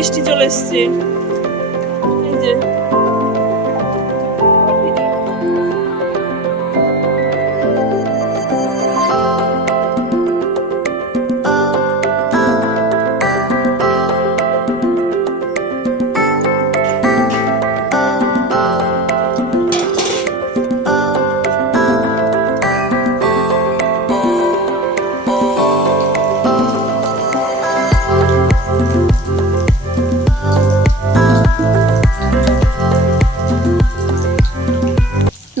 বৃষ্টি চলে এসছে। এই যে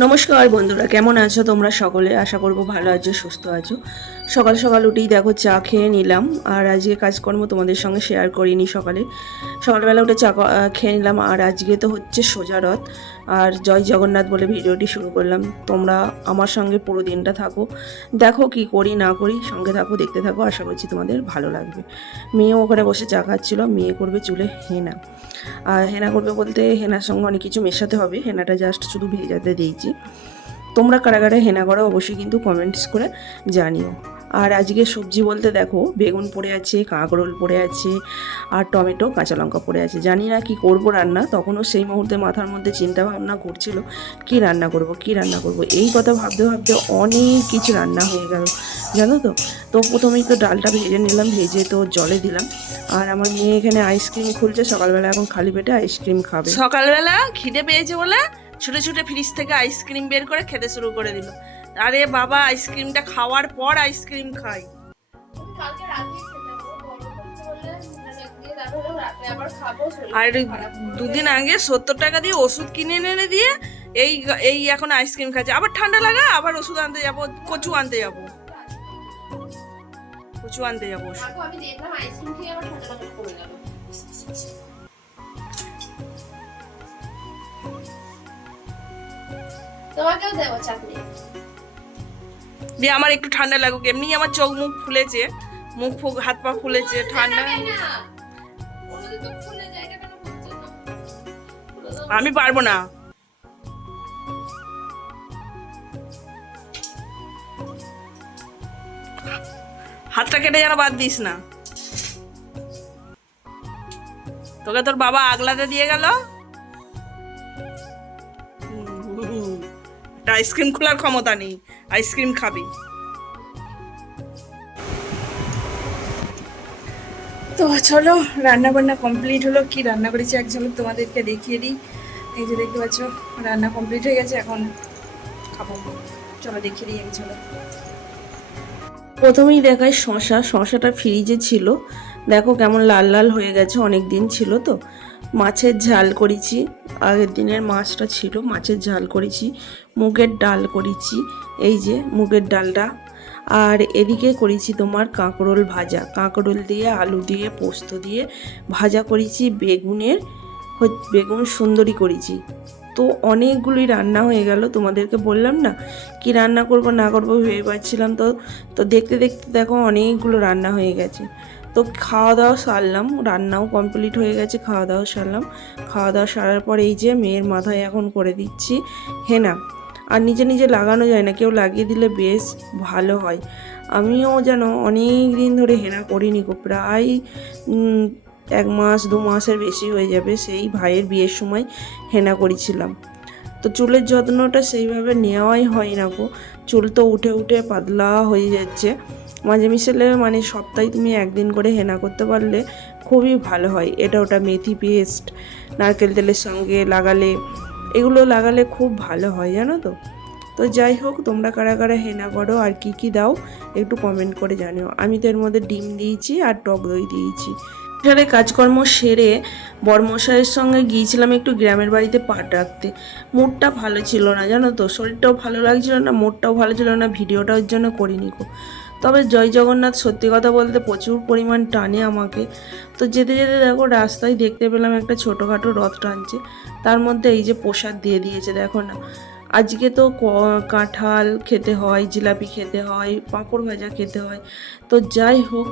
নমস্কার বন্ধুরা, কেমন আছো তোমরা সকলে? আশা করবো ভালো আছো, সুস্থ আছো। সকাল সকাল উঠেই দেখো চা খেয়ে নিলাম, আর আজকে কাজকর্ম তোমাদের সঙ্গে শেয়ার করিনি। সকালবেলা উঠে চা খেয়ে নিলাম। আর আজকে তো হচ্ছে সোজা রথ, আর জয় জগন্নাথ বলে ভিডিওটি শুরু করলাম। তোমরা আমার সঙ্গে পুরো দিনটা থাকো, দেখো কি করি না করি, সঙ্গে থাকো, দেখতে থাকো। আশা করছি তোমাদের ভালো লাগবে। মেয়েও ওখানে বসে চা খাচ্ছিলো। মেয়ে করবে চুলে হেনা। আর হেনা করবে বলতে হেনার সঙ্গে অনেক কিছু মেশাতে হবে, হেনাটা জাস্ট শুধু ভেজাতে দিয়েছি। তোমরা কারা কারা হেনা করো অবশ্যই কিন্তু কমেন্টস করে জানিও। আর আজকে সবজি বলতে দেখো বেগুন পড়ে আছে, কাঁকরোল পড়ে আছে, আর টমেটো কাঁচা লঙ্কা পড়ে আছে। জানি না কি করব রান্না, তখনও সেই মুহূর্তে মাথার মধ্যে চিন্তা ভাবনা ঘুরছিল কি রান্না করব। এই কথা ভাবতে ভাবতে অনেক কিছু রান্না হয়ে গেল, জানো তো। তো প্রথমেই তো ডালটা ভেজে নিলাম, ভেজে তো জলে দিলাম। আর আমার মেয়ে এখানে আইসক্রিম খুলছে সকালবেলা, এখন খালি পেটে আইসক্রিম খাবে। সকালবেলা খিদে পেয়েছে বলে ছুটে ছুটে ফ্রিজ থেকে আইসক্রিম বের করে খেতে শুরু করে দিল। আরে বাবা, আইসক্রিমটা খাওয়ার পর আইসক্রিম খাই। আর দুদিন আগে 70 টাকা দিয়ে ওষুধ কিনে এনে দিয়ে এই এই এখন আইসক্রিম খাচ্ছে। আবার ঠান্ডা লাগা, আবার ওষুধ আনতে যাবো, কচু আনতে যাবো। আমি দেখলাম আইসক্রিম খেয়ে আবার ঠান্ডা লাগা পড়ে গেল। তোমাকেও দেবো চাটনি দিয়ে। আমার একটু ঠান্ডা লাগুক, এমনি আমার চোখ মুখ ফুলেছে, মুখ ফুক হাত পা ফুলেছে ঠান্ডা। আমি পারবো না। হাতটা কেটে যেন বাদ দিস না, তোকে তোর বাবা আগলাতে দিয়ে গেল। আইসক্রিম খোলার ক্ষমতা নেই, আইসক্রিম খাবি তো। চলো, রান্না বান্না কমপ্লিট হলো। কি রান্না করেছি এক ঝলক তোমাদেরকে দেখিয়ে দিই। এই যে দেখতে পাচ্ছ রান্না কমপ্লিট হয়ে গেছে, এখন খাবো। চলো দেখিয়ে দিই এক ঝলক। প্রথমেই দেখায় শশাটা ফ্রিজে ছিল, দেখো কেমন লাল লাল হয়ে গেছে, অনেক দিন ছিল তো। মাছের ঝাল করেছি, আগের দিনের মাছটা ছিল, মাছের ঝাল করেছি। মুগের ডাল করেছি, এই যে মুগের ডালটা। আর এদিকে করেছি তোমার কাঁকরোল ভাজা, কাঁকরোল দিয়ে আলু দিয়ে পোস্ত দিয়ে ভাজা করেছি। বেগুন সুন্দরী করেছি। তো অনেকগুলোই রান্না হয়ে গেল, তোমাদেরকে বললাম না কি রান্না করব না করবো ভেবে পাচ্ছিলাম। তো দেখতে দেখতে দেখো অনেকগুলো রান্না হয়ে গেছে। তো খাওয়া দাওয়া সারলাম, রান্নাও কমপ্লিট হয়ে গেছে, খাওয়া দাওয়া সারলাম। খাওয়া দাওয়া সারার পর এই যে মেয়ের মাথায় এখন করে দিচ্ছি হেনা। আর নিজে নিজে লাগানো যায় না, কেউ লাগিয়ে দিলে বেশ ভালো হয়। আমিও যেন অনেক দিন ধরে হেনা করিনি গো, প্রায় 1 মাস 2 মাসের বেশি হয়ে যাবে। সেই ভাইয়ের বিয়ের সময় হেনা করেছিলাম। তো চুলের যত্নটা সেইভাবে নেওয়াই হয় না গো, চুল তো উঠে উঠে পাতলা হয়ে যাচ্ছে। মাঝে মিশালে মানে সপ্তাহে তুমি একদিন করে হেনা করতে পারলে খুবই ভালো হয়। এটা ওটা মেথি পেস্ট নারকেল তেলের সঙ্গে লাগালে, এগুলো লাগালে খুব ভালো হয়, জানো তো। তো যাই হোক, তোমরা কারা কারা হেনা করো আর কি কি দাও একটু কমেন্ট করে জানিও। আমি তো এর মধ্যে ডিম দিয়েছি আর টক দই দিয়েছি। এখানে কাজকর্ম সেরে বরমশাইয়ের সঙ্গে গিয়েছিলাম একটু গ্রামের বাড়িতে পাট রাখতে। মুডটা ভালো ছিল না, জানো তো, শরীরটাও ভালো লাগছিল না, মুডটাও ভালো ছিল না, ভিডিওটা ওর জন্য করিনি গো। তবে জয় জগন্নাথ সত্যি কথা বলতে প্রচুর পরিমাণ টানে আমাকে। তো যেতে যেতে দেখো রাস্তায় দেখতে পেলাম একটা ছোটোখাটো রথ টানছে, তার মধ্যে এই যে প্রসাদ দিয়ে দিয়েছে, দেখো না। আজকে তো কাঁঠাল খেতে হয়, জিলাপি খেতে হয়, পাঁপড় ভাজা খেতে হয়। তো যাই হোক,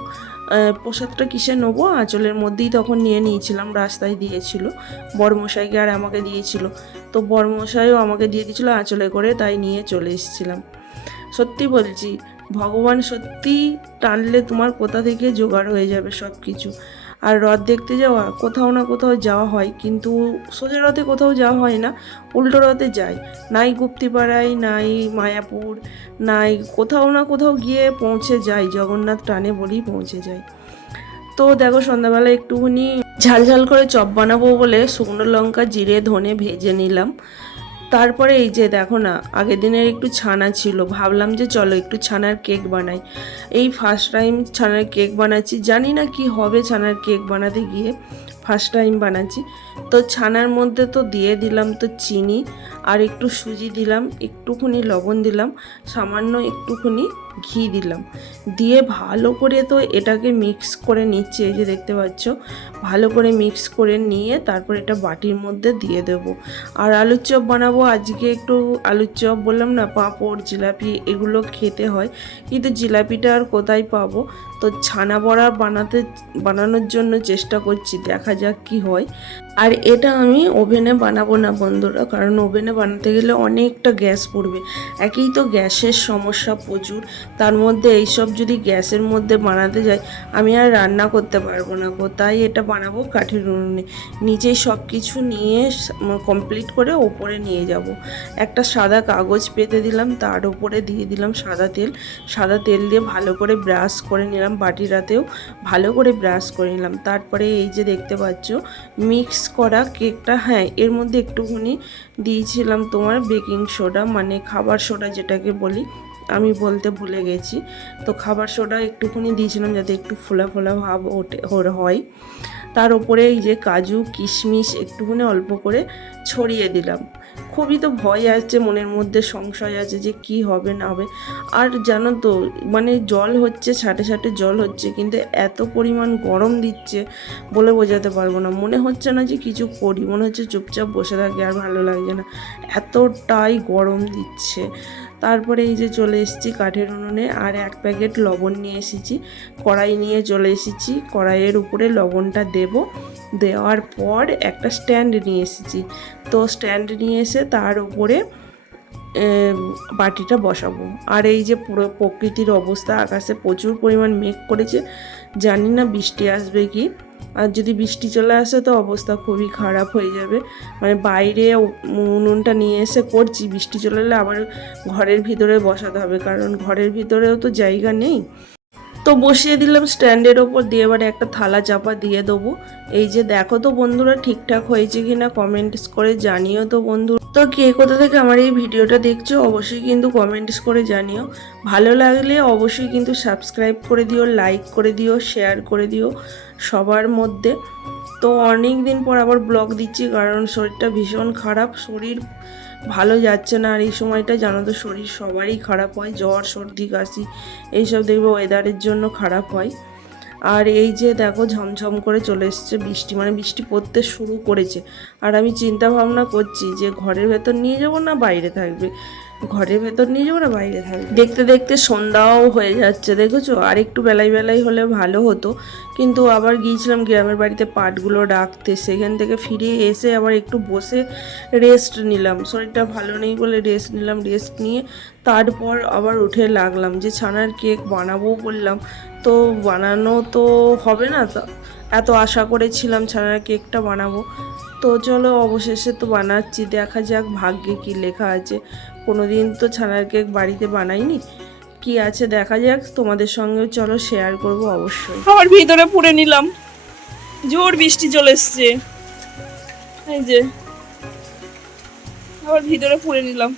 প্রসাদটা কিসে নেবো, আঁচলের মধ্যেই তখন নিয়ে নিয়েছিলাম, রাস্তায় দিয়েছিল, বরমশাইকে আর আমাকে দিয়েছিল। তো বরমশাইও আমাকে দিয়ে দিয়েছিলো আঁচলে করে, তাই নিয়ে চলে এসেছিলাম। সত্যি বলছি, ভগবান সত্যি টানলে তোমার কোথা থেকে জোগাড় হয়ে যাবে সব কিছু। আর রথ দেখতে যাওয়া কোথাও না কোথাও যাওয়া হয়, কিন্তু সোজা রথে কোথাও যাওয়া হয় না, উল্টো রথে যাই, নাই গুপ্তিপাড়ায় নাই মায়াপুর নাই কোথাও না কোথাও গিয়ে পৌঁছে যাই, জগন্নাথ টানে বলেই পৌঁছে যাই। তো দেখো সন্ধ্যাবেলা একটুখানি ঝাল ঝাল করে চপ বানাবো বলে শুকনো লঙ্কা জিরে ধনে ভেজে নিলাম। তারপরে এই যে দেখো না, আগের দিনের একটু ছানা ছিল, ভাবলাম যে চলো একটু ছানার কেক বানাই। এই ফার্স্ট টাইম ছানার কেক বানাচ্ছি, জানি না কি হবে ছানার কেক বানাতে গিয়ে, ফার্স্ট টাইম বানাচ্ছি। তো ছানার মধ্যে তো দিয়ে দিলাম তো চিনি, আর একটু সুজি দিলাম, একটুখানি লবণ দিলাম, সামান্য একটুখানি ঘি দিলাম, দিয়ে ভালো করে তো এটাকে মিক্স করে নিচ্ছি। এই যে দেখতে পাচ্ছ, ভালো করে মিক্স করে নিয়ে তারপর এটা বাটির মধ্যে দিয়ে দেব। আর আলুর চপ বানাবো আজকে, একটু আলুর চপ বললাম না, পাঁপড় জিলাপি এগুলো খেতে হয়, কিন্তু জিলাপিটা আর কোথায় পাবো। তো ছানা বড়া বানানোর জন্য চেষ্টা করছি, দেখা যাক কি হয়। আর এটা আমি ওভেনে বানাবো না বন্ধুরা, কারণ ওভেনে বানাতে গেলে অনেকটা গ্যাস পড়বে, একেই তো গ্যাসের সমস্যা প্রচুর, তার মধ্যে এইসব যদি গ্যাসের মধ্যে বানাতে যাই আমি আর রান্না করতে পারবো না গো। তাই এটা বানাবো কাঠের উনুনে, নিচেই সব কিছু নিয়ে কমপ্লিট করে ওপরে নিয়ে যাব। একটা সাদা কাগজ পেতে দিলাম, তার উপরে দিয়ে দিলাম সাদা তেল দিয়ে ভালো করে ব্রাশ করে নিলাম, বাটিটাতেও ভালো করে ব্রাশ করে নিলাম। তারপরে এই যে দেখতে পাচ্ছ মিক্স করা কেকটা, হ্যাঁ এর মধ্যে একটুখানি দিয়েছিলাম তোমার বেকিং সোডা, মানে খাবার সোডা যেটাকে বলি, আমি বলতে ভুলে গেছি। তো খাবার সোডা একটুখানি দিয়েছিলাম যাতে একটু ফোলা ফোলা ভাব হয়। তার উপরে এই যে কাজু কিশমিশ একটুখানি অল্প করে ছড়িয়ে দিলাম। খুবই তো ভয় আসছে, মনের মধ্যে সংশয় আছে যে কি হবে না হবে। আর জানো তো মানে জল হচ্ছে, ছাটে ছাটে জল হচ্ছে, কিন্তু এত পরিমাণ গরম দিচ্ছে বলে বোঝাতে পারবো না। মনে হচ্ছে না যে কিছু করি, মনে হচ্ছে চুপচাপ বসে থাকি, আর ভালো লাগছে না, এতটাই গরম দিচ্ছে। তারপরে এই যে চলে এসেছি কাঠের উনুনে, আর এক প্যাকেট লবণ নিয়ে এসেছি, কড়াই নিয়ে চলে এসেছি, কড়াইয়ের উপরে লবণটা দেওয়ার পর একটা স্ট্যান্ড নিয়ে এসেছি। তো স্ট্যান্ড নিয়ে এসে তার উপরে বাটিটা বসাবো। আর এই যে পুরো প্রকৃতির অবস্থা, আকাশে প্রচুর পরিমাণ মেঘ করেছে, জানি না বৃষ্টি আসবে কি। আর যদি বৃষ্টি চলে আসে তো অবস্থা খুবই খারাপ হয়ে যাবে। মানে বাইরে উনুনটা নিয়ে এসে করছি, বৃষ্টি চলে এলে আবার ঘরের ভিতরে বসাতে হবে, কারণ ঘরের ভিতরেও তো জায়গা নেই। তো বসিয়ে দিলাম স্ট্যান্ডের ওপর, দিয়ে এবারে একটা থালা চাপা দিয়ে দেবো। এই যে দেখো তো বন্ধুরা ঠিকঠাক হয়েছে কি না কমেন্টস করে জানিও তো বন্ধু। তো কে কোথা থেকে আমার এই ভিডিওটা দেখছো অবশ্যই কিন্তু কমেন্টস করে জানিও। ভালো লাগলে অবশ্যই কিন্তু সাবস্ক্রাইব করে দিও, লাইক করে দিও, শেয়ার করে দিও সবার মধ্যে। তো অনেক দিন পর আবার ব্লগ দিচ্ছি, কারণ শরীরটা ভীষণ খারাপ, শরীর ভালো যাচ্ছে না। আর এই সময়টা জানো তো শরীর সবারই খারাপ হয়, জ্বর সর্দি কাশি এইসব দেখবে ওয়েদারের জন্য খারাপ হয়। আর এই যে দেখো ঝমঝম করে চলে এসছে বৃষ্টি, মানে বৃষ্টি পড়তে শুরু করেছে। আর আমি চিন্তা ভাবনা করছি যে ঘরের ভেতর নিয়ে যাব না বাইরে থাকবে, ঘরের ভেতর নিয়ে যাবো না বাইরে থাকবে। দেখতে দেখতে সন্ধ্যাও হয়ে যাচ্ছে দেখেছো, আর একটু বেলায় হলে ভালো হতো, কিন্তু আবার গিয়েছিলাম গ্রামের বাড়িতে পাটগুলো রাখতে, সেখান থেকে ফিরে এসে আবার একটু বসে রেস্ট নিলাম, শরীরটা ভালো নেই বলে রেস্ট নিলাম। রেস্ট নিয়ে তারপর আবার উঠে লাগলাম যে ছানার কেক বানাবো বললাম, তো বানানো তো হবে না, তো এত আশা করেছিলাম ছানার কেকটা বানাবো। তো চলো অবশেষে তো বানাচ্ছি, দেখা যাক ভাগ্যে কি লেখা আছে। কোনো দিন তো ছানার কেক বাড়িতে বানাইনি, কি আছে দেখা যাক, তোমাদের সঙ্গে চলো শেয়ার করব অবশ্যই। আবার ভিতরে পুড়ে নিলাম, জোর বৃষ্টি চলে এসছে, এই যে আবার ভিতরে পুড়ে নিলাম।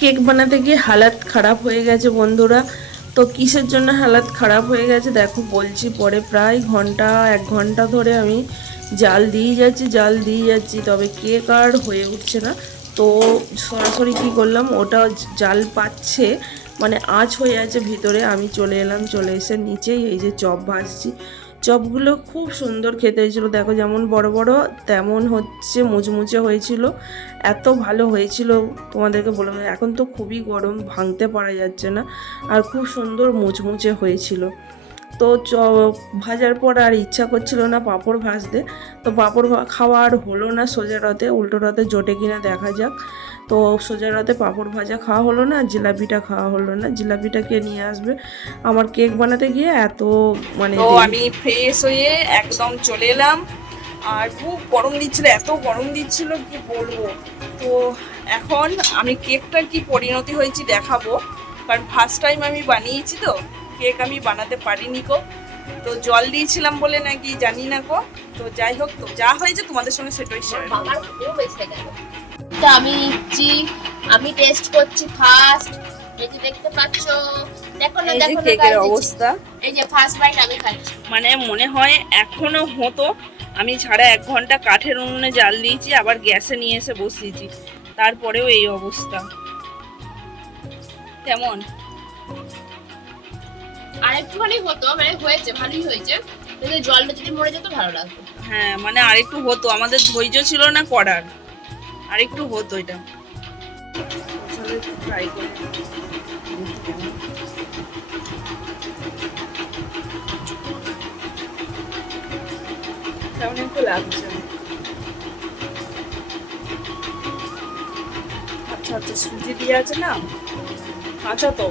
কেক বানাতে গিয়ে হালাত খারাপ হয়ে গেছে বন্ধুরা। তো কিসের জন্য হালাত খারাপ হয়ে গেছে দেখো বলছি পরে। প্রায় এক ঘন্টা ধরে আমি জাল দিয়ে যাচ্ছি, তবে কেক আর হয়ে উঠছে না। তো সরাসরি কী করলাম, ওটা জাল পাচ্ছে মানে আঁচ হয়ে আছে ভিতরে, আমি চলে এলাম, চলে এসে নিচেই এই যে চপ ভাজছি। চপগুলো খুব সুন্দর খেতে হয়েছিল, দেখো যেমন বড় বড় তেমন হচ্ছে মুচমুচে হয়েছিল, এত ভালো হয়েছিল তোমাদেরকে বলবো। এখন তো খুবই গরম, ভাঙতে পারা যাচ্ছে না, আর খুব সুন্দর মুচমুচে হয়েছিল। তো ভাজার পর আর ইচ্ছা করছিল না পাঁপড় ভাজতে, তো পাঁপড় খাওয়া আর হলো না সোজা রথে, উল্টো রথে জোটে কিনা দেখা যাক। তো সোজা রথে পাঁপড় ভাজা খাওয়া হলো না, জিলাপিটা খাওয়া হলো না। জিলাপিটা কে নিয়ে আসবে? আমার কেক বানাতে গিয়ে এত মানে তো আমি ফ্রেশ হয়ে একদম চলে এলাম, আর খুব গরম দিচ্ছিল, এত গরম দিচ্ছিল কি বলবো। তো এখন আমি কেকটার কি পরিণতি হয়েছি দেখাবো, কারণ ফার্স্ট টাইম আমি বানিয়েছি, তো কেক আমি বানাতে পারিনি গো। তো জল দিয়েছিলাম বলে নাকি জানি না গো। তো যাই হোক, তো যা হয়েছে তোমাদের সঙ্গে সেটাই শেয়ার করবো। আমি নিচ্ছি, আমি টেস্ট করছি ফার্স্ট। এই যে দেখতে পাচ্ছো, দেখো না এই যে দেখো না কেকের guys, অবস্থা, এই যে ফার্স্ট বাইট আমি খাচ্ছি। মানে মনে হয় এখনো হতো। আমি ছাড়া 1 ঘন্টা কাঠের উনুনে জাল দিয়েছি, আবার গ্যাসে নিয়ে এসে বসিয়েছি, তারপরেও এই অবস্থা। কেমন? আর একটুখানি হতো, মানে হয়েছে, ভালোই হয়েছে, কিন্তু জলটা যদি মরে যেত ভালো লাগতো। হ্যাঁ, মানে আরেকটু হতো, আমাদের ধৈর্য ছিল না করার, আরেকটু হতো এটা। চলো একটু ট্রাই করি। কেমন একটু লাগছে। আচ্ছা আচ্ছা, সুজি দিয়ে আছে না, কাঁচা তো।